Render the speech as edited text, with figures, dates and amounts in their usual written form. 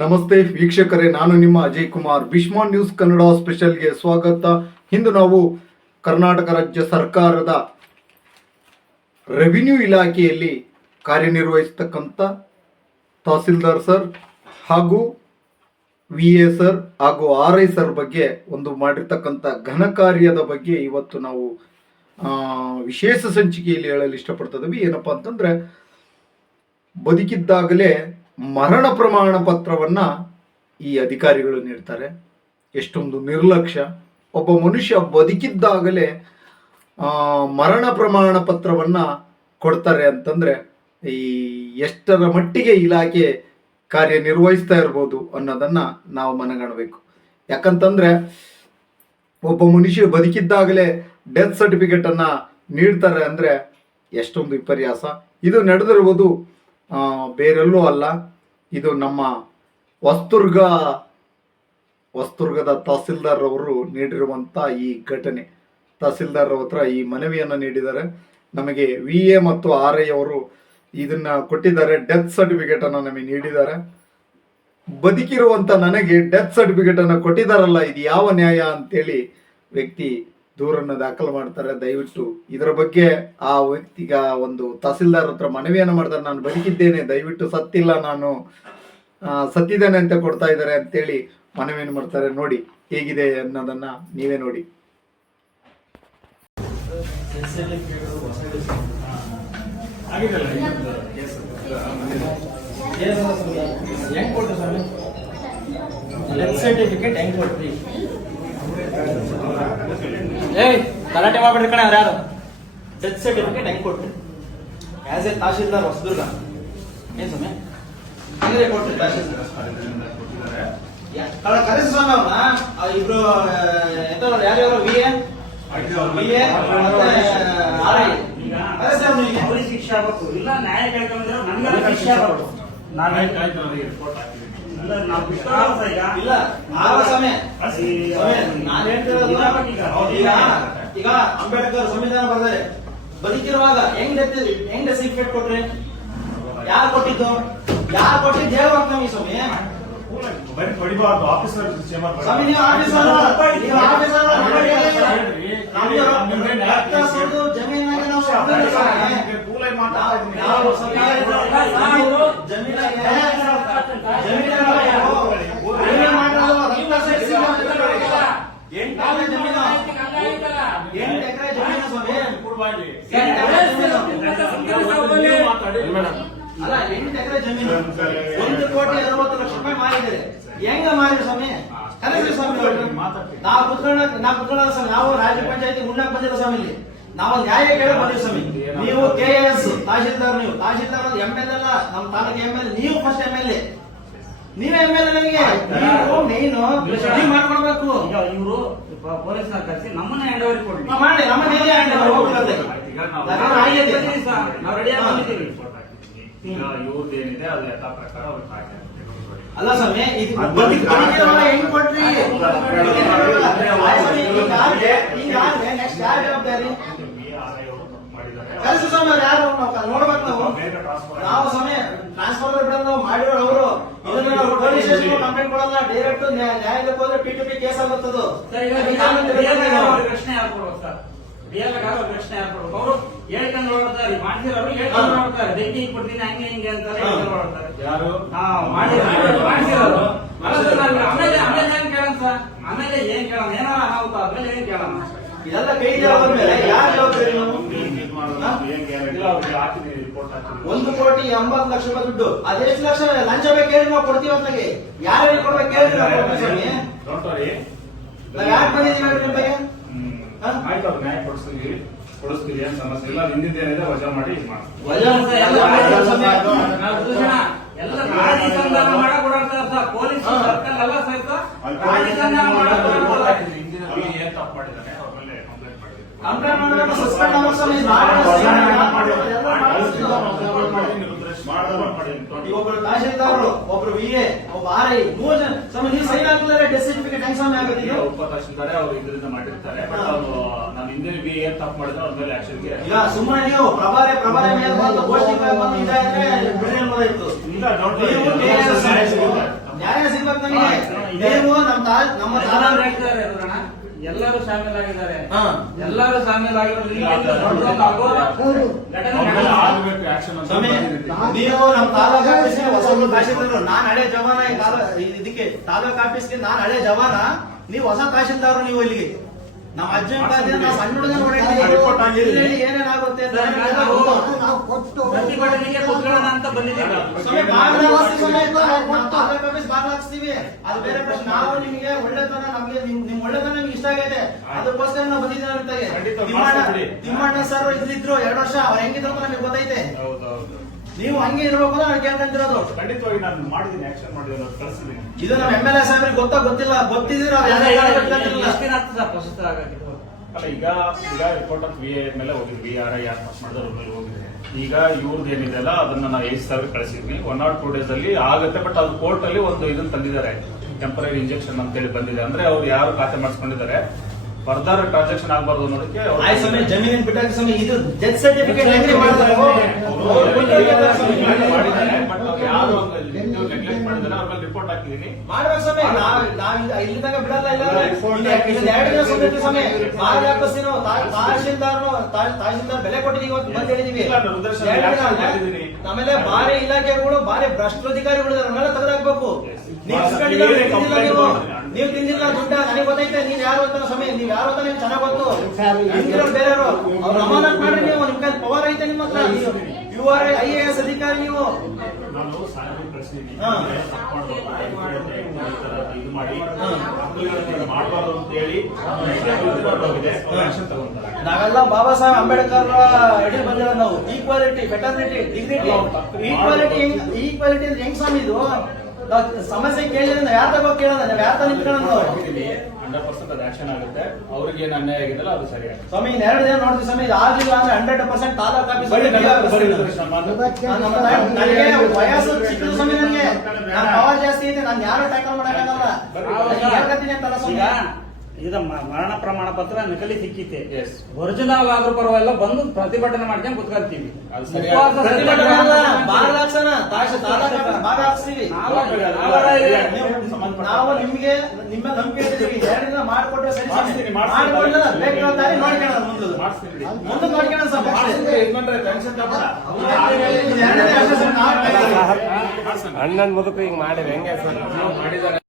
ನಮಸ್ತೆ ವೀಕ್ಷಕರೇ, ನಾನು ನಿಮ್ಮ ಅಜಯ್ ಕುಮಾರ್. ಭೀಷ್ಮ ನ್ಯೂಸ್ ಕನ್ನಡ ಸ್ಪೆಷಲ್ಗೆ ಸ್ವಾಗತ. ಇಂದು ನಾವು ಕರ್ನಾಟಕ ರಾಜ್ಯ ಸರ್ಕಾರದ ರೆವಿನ್ಯೂ ಇಲಾಖೆಯಲ್ಲಿ ಕಾರ್ಯನಿರ್ವಹಿಸತಕ್ಕಂಥ ತಹಸೀಲ್ದಾರ್ ಸರ್ ಹಾಗೂ VA ಸರ್ ಹಾಗೂ RI ಸರ್ ಬಗ್ಗೆ ಒಂದು ಮಾಡಿರ್ತಕ್ಕಂಥ ಘನ ಕಾರ್ಯದ ಬಗ್ಗೆ ಇವತ್ತು ನಾವು ವಿಶೇಷ ಸಂಚಿಕೆಯಲ್ಲಿ ಹೇಳಲು ಇಷ್ಟಪಡ್ತಿದ್ದೀವಿ. ಏನಪ್ಪಾ ಅಂತಂದ್ರೆ, ಬದುಕಿದ್ದಾಗಲೇ ಮರಣ ಪ್ರಮಾಣ ಪತ್ರವನ್ನ ಈ ಅಧಿಕಾರಿಗಳು ನೀಡ್ತಾರೆ. ಎಷ್ಟೊಂದು ನಿರ್ಲಕ್ಷ್ಯ! ಒಬ್ಬ ಮನುಷ್ಯ ಬದುಕಿದ್ದಾಗಲೇ ಮರಣ ಪ್ರಮಾಣ ಪತ್ರವನ್ನ ಕೊಡ್ತಾರೆ ಅಂತಂದ್ರೆ ಈ ಎಷ್ಟರ ಮಟ್ಟಿಗೆ ಇಲಾಖೆ ಕಾರ್ಯನಿರ್ವಹಿಸ್ತಾ ಇರ್ಬೋದು ಅನ್ನೋದನ್ನ ನಾವು ಮನಗಾಣಬೇಕು. ಯಾಕಂತಂದ್ರೆ ಒಬ್ಬ ಮನುಷ್ಯ ಬದುಕಿದ್ದಾಗಲೇ ಡೆತ್ ಸರ್ಟಿಫಿಕೇಟ್ ಅನ್ನ ನೀಡ್ತಾರೆ ಅಂದ್ರೆ ಎಷ್ಟೊಂದು ವಿಪರ್ಯಾಸ! ಇದು ನಡೆದಿರುವುದು ಬೇರೆಲ್ಲೂ ಅಲ್ಲ, ಇದು ನಮ್ಮ ಹೊಸದುರ್ಗದ ತಹಸೀಲ್ದಾರ್ ಅವರು ನೀಡಿರುವಂತ ಈ ಘಟನೆ. ತಹಸೀಲ್ದಾರ್ ಹತ್ರ ಈ ಮನವಿಯನ್ನು ನೀಡಿದ್ದಾರೆ. ನಮಗೆ VA ಮತ್ತು RI ಅವರು ಇದನ್ನ ಕೊಟ್ಟಿದ್ದಾರೆ. ಡೆತ್ ಸರ್ಟಿಫಿಕೇಟ್ ಅನ್ನು ನಮಗೆ ನೀಡಿದ್ದಾರೆ. ಬದುಕಿರುವಂತ ನನಗೆ ಡೆತ್ ಸರ್ಟಿಫಿಕೇಟ್ ಅನ್ನು ಕೊಟ್ಟಿದ್ದಾರಲ್ಲ, ಇದು ಯಾವ ನ್ಯಾಯ ಅಂತೇಳಿ ವ್ಯಕ್ತಿ ದೂರನ್ನು ದಾಖಲು ಮಾಡ್ತಾರೆ. ದಯವಿಟ್ಟು ಇದರ ಬಗ್ಗೆ ಆ ವ್ಯಕ್ತಿಗ ಒಂದು ತಹಸೀಲ್ದಾರ್ ಹತ್ರ ಮನವಿಯನ್ನು ಮಾಡ್ತಾರೆ. ನಾನು ಬದುಕಿದ್ದೇನೆ, ದಯವಿಟ್ಟು ಸತ್ತಿಲ್ಲ, ನಾನು ಸತ್ತಿದ್ದೇನೆ ಅಂತ ಕೊಡ್ತಾ ಇದ್ದಾರೆ ಅಂತೇಳಿ ಮನವಿಯನ್ನು ಮಾಡ್ತಾರೆ. ನೋಡಿ ಹೇಗಿದೆ ಅನ್ನೋದನ್ನ ನೀವೇ ನೋಡಿ. ಗಲಾಟೆ ಮಾಡ್ಬಿಡ್ರಿ ಕಣ, ಯಾರು ಡೆತ್ ಸರ್ಟಿಫಿಕೇಟ್ ಹೆಂಗ್ ಕೊಟ್ರಿ? ಆಸ್ ಎ ತಹಶೀಲ್ದಾರ್ ಹೊಸದುರ್ಗ ಏನ್ ಸ್ವಾಮಿ ಹಂಗೆ ಕೊಟ್ರಿ? ಕರೆಸಿ ಸ್ವಾಮಿ ಅವ್ರನ್ನ ಇಬ್ರು ಎಂತವ್ರು ಯಾರ್ಯಾರು VA ಅವ್ರಿಗೆ ಶಿಕ್ಷೆ ಆಗ್ಬೇಕು. ಇಲ್ಲ ನ್ಯಾಯ ಕೇಳ್ಕೊಂಡ್ರೆ ನನ್ಗೆಲ್ಲ ಶಿಕ್ಷೆ ಆಗ್ಬೇಕು. ಇಲ್ಲ ಆವ ಸಮಯ ನಾನು ಹೇಳ್ತಿರೋದು, ಈಗ ಅಂಬೇಡ್ಕರ್ ಸಂವಿಧಾನ ಬರ್ತಾರೆ, ಬದುಕಿರುವಾಗ ಹೆಂಗ್ ಸರ್ಟಿಫಿಕೇಟ್ ಕೊಟ್ರಿ? ಯಾರು ಕೊಟ್ಟಿದ್ದು? ಹೇಳ್ಬೇಕು ನಮಗೆ ಸ್ವಾಮಿ. ಸ್ವಾಮಿ ನೀವು ಆಫೀಸರ್, ಜಮೀನಾಗೆ ನಾವು ಅಲ್ಲ 8 ಎಕರೆ ಜಮೀನು 1,60,00,000 ಮಾರಿದ್ದಾರೆ. ಹೆಂಗ ಮಾರಿದ್ರು ಸ್ವಾಮಿ? ಕರೆಸಿ ಸ್ವಾಮಿ. ನಾವು ಕುತ್ಕೊಂಡ ಸ್ವಾಮಿ, ನಾವು ರಾಜ್ಯ ಪಂಚಾಯತಿ ಉಣ್ಣಕ್ ಬಂದಿಲ್ಲ ಸ್ವಾಮಿ. ಇಲ್ಲಿ ನಾವು ನ್ಯಾಯ ಕೇಳಿ ಬಂದಿವಿ ಸ್ವಾಮಿ. ನೀವು KS ತಹಶೀಲ್ದಾರ್, ನೀವು ತಹಶೀಲ್ದಾರ್ MLA ಅಲ್ಲ, ನಮ್ಮ ತಾಲೂಕು MLA. ನೀವು ಫಸ್ಟ್ MLA, ನೀವೇ MLA. ನನಗೆ ನೀನು ಮಾಡ್ಕೊಡ್ಬೇಕು. ಇವರು ಪೊಲೀಸ್ ಕರೆಸಿ ನಮ್ಮನ್ನ ಹ್ಯಾಂಡ್ ಓವರ್ ಕೊಡ್ಲಿ ಮಾಡಿ. ನಮ್ಮ ಇವ್ರದ್ದೇನಿದೆ ಅದು ಯಥಾ ಪ್ರಕಾರ ಅಲ್ಲ ಸ್ವಾಮಿ, ಹೆಂಗ್ ಕೊಟ್ರಿ? ನೆಕ್ಸ್ಟ್ ಯಾರು ಜವಾಬ್ದಾರಿ? ಕಳಿಸಿ ಸ್ವಾಮಿ. ಅವ್ರು ಯಾರು ನೋಡ್ಬೇಕು ನಾವು ಸ್ವಾಮಿ. ಟ್ರಾನ್ಸ್ಫರ್ ಬಿಡೋದು ಮಾಡಿರೋ ಅವರು ಪೊಲೀಸ್ ಸ್ಟೇಷನ್ ಕಂಪ್ಲೇಂಟ್ ಕೊಡಲ್ಲ, ಡೈರೆಕ್ಟ್ ನ್ಯಾಯಾಲಯಕ್ಕೆ ಹೋದ್ರೆ P2P ಕೇಸ್ ಆಗುತ್ತದು. ಪ್ರಶ್ನೆ ಯಾರು ಕೊಡ್ಬೇಕು ಸರ್? ಪ್ರಶ್ನೆ ಯಾರು ಕೊಡ್ಬೇಕು? ಅವರು ಹೇಳ್ಕೊಂಡು ಹೊರಡ್ತಾರೆ, ಮಾಡ್ಸಿರೋರು ಹೇಳ್ಕೊಂಡು ಹೊರಡ್ತಾರೆ. ಬೆಂಕಿ ಕೊಡ್ತೀನಿ ಹಂಗೆ ಹಿಂಗೆ ಅಂತ ಹೊರಡ್ತಾರೆ. ಯಾರು ಮಾಡ್ಸಿರೋರು ಆಮೇಲೆ ಏನ್ ಕೇಳೋಣ ಸರ್? ಆಮೇಲೆ ಏನ್ ಕೇಳೋಣ? ಏನಾರ ಅನಾಹುತ ಆದ್ಮೇಲೆ ಏನ್ ಕೇಳೋಣ? ಇದೆಲ್ಲ ಕೈ ಮೇಲೆ ಯಾರು ಜವಾಬ್ದಾರಿ? 1,80,00,000 ದುಡ್ಡು. ಅದೆಷ್ಟು ಲಕ್ಷ ಲಂಚ ಬೇಕು ಕೇಳಿ ನಾವು ಕೊಡ್ತೀವಿ ಅಂತಾಗೆ. ಯಾರು ಕೊಡ್ಬೇಕು ಕೇಳಿ ನಾವು ಕೊಡ್ತೀವಿ ಸ್ವಾಮಿ. ನಾವ್ ಯಾಕೆ ಬಂದಿದ್ದೀವಿ ಹೇಳ್ರಿ ಬಗ್ಗೆ? ಆಯ್ತು, ಅವ್ರು ನ್ಯಾಯ ಕೊಡಿಸ್ತೀವಿ, ಏನ್ ಸಮಸ್ಯೆ ಇಲ್ಲ. ಹಿಂದಿದ್ದೇನಿದೆ ವಜಾ ಮಾಡಿ ಇದು ಮಾಡಿ. ಎಲ್ಲ ರಾಜೀಸಂಧಾನ ಮಾಡಕ್ ಓಡಾಡ್ತಾರೆ ಸರ್. ಪೊಲೀಸ್ ಸರ್ಕಲ್ ಎಲ್ಲ ಸಹಿತ ರಾಜೀಸಂಧಾನ ಮಾಡಕ್ ಓಡಾಡ್ತಾರೆ. ಏನ್ ತಪ್ಪು ಮಾಡಿದಾನೆ ಅವ್ರ ಮೇಲೆ ಕಂಪ್ಲೇಂಟ್ ಮಾಡಬೇಕು, ಸಸ್ಪೆಂಡ್ ಆಗಬೇಕು. ಒಬ್ರು ತಹಶೀಲ್ದಾರ್, ಒಬ್ರು VA, ಒಬ್ಬ RI, 3 ಜನ ಸ್ವಾಮಿ. ನೀವು ಸೈನ್ ಹಾಕಿದ್ರೆ ಡೆತ್ ಸರ್ಟಿಫಿಕೇಟ್ ಹೆಂಗ್ ಸ್ವಾಮಿ ಆಗುತ್ತೆ? ಉಪ ತಹಶೀಲ್ದಾರ್ ಅವರು ಇದರಿಂದ ಮಾಡಿರ್ತಾರೆ. ಬಟ್ ಅವರು ನಾನು ಹಿಂದೆ VA ತಪ್ಪು ಮಾಡಿದ್ರೆ ಅವ್ರ ಮೇಲೆ ಆಕ್ಷನ್ಗೆ ಈಗ ಸುಮ್ಮನೆ ನೀವು ಪ್ರಭಾರಿ ಮೇಲೆ ಬಂದು ಪೋಸ್ಟಿಂಗ್ ಬಂದು ಇದಾದ್ರೆ ಬಿಡ್ರಿ ಅನ್ನೋದಾಯ್ತು. ನಮ್ಮ ಎಲ್ಲರೂ ಹೇಳ್ತಿದ್ದಾರೆ ರುದ್ರಣ್ಣ, ಎಲ್ಲರೂ ಶಾಮೀಲಾಗಿದ್ದಾರೆ. ಹಾ. ಎಲ್ಲರೂ ಶಾಮೀಲಾಗಿರೋದು ಇಲ್ಲಿ ದೊಡ್ಡ ಒಂದು ಅಘೋರ ಘಟನೆ ನಡೆದಿದೆ. ಸ್ವಾಮಿ, ನೀವು ನಮ್ಮ ತಾಲೂಕು ಆಫೀಸ್ಗೆ ಹೊಸಬ್ರು ತಹಶೀಲ್ದಾರರು, ನಾನ್ ಹಳೆ ಜವಾನ. ಇದಕ್ಕೆ ತಾಲೂಕು ಆಫೀಸ್ಗೆ ನಾನ್ ಹಳೆ ಜವಾನ, ನೀವು ಹೊಸ ತಹಶೀಲ್ದಾರರು. ನೀವು ಇಲ್ಲಿಗೆ ನಮ್ಮ ಅಜ್ಜನ ಕಾಲದಿಂದ ನಾವು ಸಣ್ಣ ಹುಡುಗನ ನೋಡಿದ್ದೀವಿ, ಏನೇನಾಗುತ್ತೆ ಅಂತ ಪ್ರತಿಭಟನೆಗೆ ಕೂತ್ಕೊಳ್ಳೋಣ ಅಂತ ಬಂದಿದ್ದೀವಿ. ಸ್ವಾಮಿ, ತಾಲೂಕು ಆಫೀಸ್ ಬಾಗಿಲು ಹಾಕ್ಸ್ತೀವಿ, ಅದು ಬೇರೆ ಪ್ರಶ್ನೆ. ನಾವು ನಿಮಗೆ ಒಳ್ಳೆತನ, ನಮ್ಗೆ ನಿಮ್ ಒಳ್ಳೆತನ ನಿಮ್ಗೆ ಇಷ್ಟ ಆಗೈತೆ, ಅದಕ್ಕೋಸ್ಕರ ನಾವು ಬಂದಿದ್ದೀವಿ. ತಿಮ್ಮಣ್ಣ ಸರ್ ಇದ್ರಿದ್ರು 2 ವರ್ಷ, ಅವ್ರು ಹೆಂಗಿದ್ರು ಅಂತ ನಮಗೆ ಗೊತ್ತೈತೆ. ನೀವು ಹಂಗೆ ಇರ್ಬೇಕು ಅಂತ ನಾನು ಕೇಳ್ಕೊಂತಿರೋದು. ಖಂಡಿತವಾಗಿ ನಾನು ಮಾಡಿದ್ದೀನಿ, ಆಕ್ಷನ್ ಮಾಡಿದ್ದೀನಿ, ಕಳಿಸಿದ್ದೀನಿ. ಇದು ನಮ್ಮ MLA ಸಾಹೇಬ್ರಿಗೆ ಗೊತ್ತಿಲ್ಲ, ಗೊತ್ತಿದ್ರೆ ಎಷ್ಟು ದಿನ ಆಗ್ತದೆ ಪ್ರಸ್ತುತ ಆಗಕ್ಕೆ? ಅಲ್ಲ, ಈಗ ರಿಪೋರ್ಟ್ ಆಫ್ VA ಮೇಲೆ ಹೋಗಿದ್ವಿ, VRI ಯಾರು ಪಾಸ್ ಮಾಡಿದ್ರು ಅವ್ರ ಮೇಲೆ ಹೋಗಿದೆ. ಈಗ ಇವ್ರದ್ದು ಏನಿದೆ ಅಲ್ಲ, ಅದನ್ನ ನಾವು 8 ಸಾವಿರ ಕಳಿಸಿದ್ವಿ. 1 or 2 days ಅಲ್ಲಿ ಆಗುತ್ತೆ. ಬಟ್ ಅದು ಕೋರ್ಟ್ ಅಲ್ಲಿ ಒಂದು ಇದನ್ನ ತಂದಿದ್ದಾರೆ, ಟೆಂಪರರಿ ಇಂಜೆಕ್ಷನ್ ಅಂತ ಹೇಳಿ ಬಂದಿದೆ. ಅಂದ್ರೆ ಅವ್ರು ಯಾರು ಖಾತೆ ಮಾಡಿಸ್ಕೊಂಡಿದ್ದಾರೆ, ಫರ್ದರ್ ಟ್ರಾನ್ಸಾಕ್ಷನ್ ಆಗಬಾರ್ದು ಅನ್ನೋದಕ್ಕೆ ಜಮೀನಿನ ಬಿಟ್ಟಾಗ ಸ್ವಾಮಿ, ಇದು ಡೆತ್ ಸರ್ಟಿಫಿಕೇಟ್ ಹೆಂಗ್ರಿ ಮಾಡ್ತಾರೆ? ರಿಪೋರ್ಟ್ ಹಾಕಿದೀನಿ. ಮಾಡ್ಬೇಕು ಸ್ವಾಮಿ, ನಾವ್ ಇಲ್ಲಿ ತನಕ ಬಿಡಲ್ಲ. ಇಲ್ಲ 2 ದಿನ ಸುಮ್ಮನೆ ಸ್ವಾಮಿ, ಬಾಗಿಲು ಹಾಕಿಸ್ತೀವಿ ನಾವು. ತಹಶೀಲ್ದಾರ್ ಬೆಲೆ ಕೊಟ್ಟಿದ್ದೀವಿ ಅಂತ ಬಂದ್ ಹೇಳಿದೀವಿ. ಆಮೇಲೆ ಬಾರಿ ಇಲಾಖೆಗಳು, ಬಾರಿ ಭ್ರಷ್ಟ ಅಧಿಕಾರಿಗಳು ನಮ್ಮೆಲ್ಲ ತೆಗೆದಾಕ್ಬೇಕು. ನೀವು ತಿಂದಿಲ್ಲ ದುಡ್ಡ, ನನಗೆ ಗೊತ್ತೈತೆ ನೀವ್ ಯಾರು ಅಂತ ಸ್ವಾಮಿ. ನೀವ್ ಯಾರು ಅಂತ ನಿಮ್ಗೆ ಚೆನ್ನಾಗ್ ಗೊತ್ತು. ಬೇರೆಯವರು ಅವ್ರು ಅಮಾನತ್ ಮಾಡ್ರಿ. ನೀವು ನಿಮ್ ಕೈ ಪವರ್ ಐತೆ ನಿಮ್ಮ ಹತ್ರ. URI IAS ಅಧಿಕಾರಿ ನೀವು. ನಾನು ಸಾಹೇಬ್ರಿಗೆ ಕಳಿಸಿದ್ದೀನಿ, ಹಾ. ಇದು ಮಾಡಿ ಮಾಡಬಾರ್ದು ಅಂತ ಹೇಳಿ ಆಕ್ಷನ್ ತಗೊಂತಾರೆ. ನಾವೆಲ್ಲ ಬಾಬಾ ಸಾಹೇಬ್ ಅಂಬೇಡ್ಕರ್ ಅಡಿ ಬಂದಿರೋ ನಾವು. Equality, fraternity, dignity. ಈಕ್ವಾಲಿಟಿ ಅಂದ್ರೆ ಹೆಂಗ್ ಸ್ವಾಮಿ ಇದು? ಸಮಸ್ಯೆ ಕೇಳಿದ್ರೆ ಯಾರ ತಗೋ ಕೇಳೋಣ, ನಾವ್ ಯಾರ ತ ನಿಂತ್ಕೊಳ್ಳೋಣ ನಾವು? 100% ಅದು ಆಕ್ಷನ್ ಆಗುತ್ತೆ. ಅವ್ರಿಗೆ ಏನು ಅನ್ಯಾಯ ಆಗಿದೆಲ್ಲ ಅದು ಸರಿಯಾಗಿ ಸ್ವಾಮಿ, 2 ದಿನ ನೋಡ್ತೀವಿ ಸ್ವಾಮಿ. ಇದು ಆಗ್ಲಿಲ್ಲ ಅಂದ್ರೆ 100% ತಾಲೂಕು ಆಫೀಸ್ ನನಗೆ ವಯಸ್ಸು ಚಿಕ್ಕದು ಸ್ವಾಮಿ. ನನಗೆ ನಾನು ಪವರ್ ಜಾಸ್ತಿ ಇದೆ, ನಾನು ಯಾರು ಟ್ಯಾಕಲ್ ಮಾಡಕ್ಕಾಗಲ್ಲ. ಹೇಳ್ಕತ್ತೀನಿ ಅಂತಲ್ಲ ಸ್ವಾಮಿ. ಇದು ಮರಣ ಪ್ರಮಾಣ ಪತ್ರ ನಕಲಿ ಸಿಕ್ಕಿತೆ. Yes. ಒರಿಜಿನಲ್ ಆದ್ರೂ ಪರವಾಗಿಲ್ಲ, ಬಂದು ಪ್ರತಿಭಟನೆ ಮಾಡ್ಕೊಂಡು ಕುತ್ಕೊಳ್ತೀವಿ. ಅದು ಸರಿಯಾಗಿ ಪ್ರತಿಭಟನೆ ಅಲ್ಲ, ಬಾಗಿಲು ಹಾಕ್ಸೋಣ. ತಾಲೂಕು ಆಫೀಸ್ ಬಾಗಿಲು ಹಾಕ್ಸ್ತೀವಿ. ನಾವು ನಿಮ್ಗೆ ನಿಮ್ಮ ನಂಬಿಕೆ ಇಟ್ಟಿದ್ದೀವಿ. 2 ದಿನ ಮಾಡ್ಕೊಟ್ರೆ ಸರಿ. ಮಾಡ್ಕೊಡ್ಲಿಲ್ಲ ಬೇಕಾದ ದಾರಿ ನೋಡ್ಕೊಳ್ಳೋಣ. ಮುಂದೆ ನೋಡ್ಕೊಳ್ಳೋಣ ಸರ್. 11 ಮುದುಕು ಹಿಂಗ್ ಮಾಡಿದ್ರೆ ಹೆಂಗೆ ಸರ್?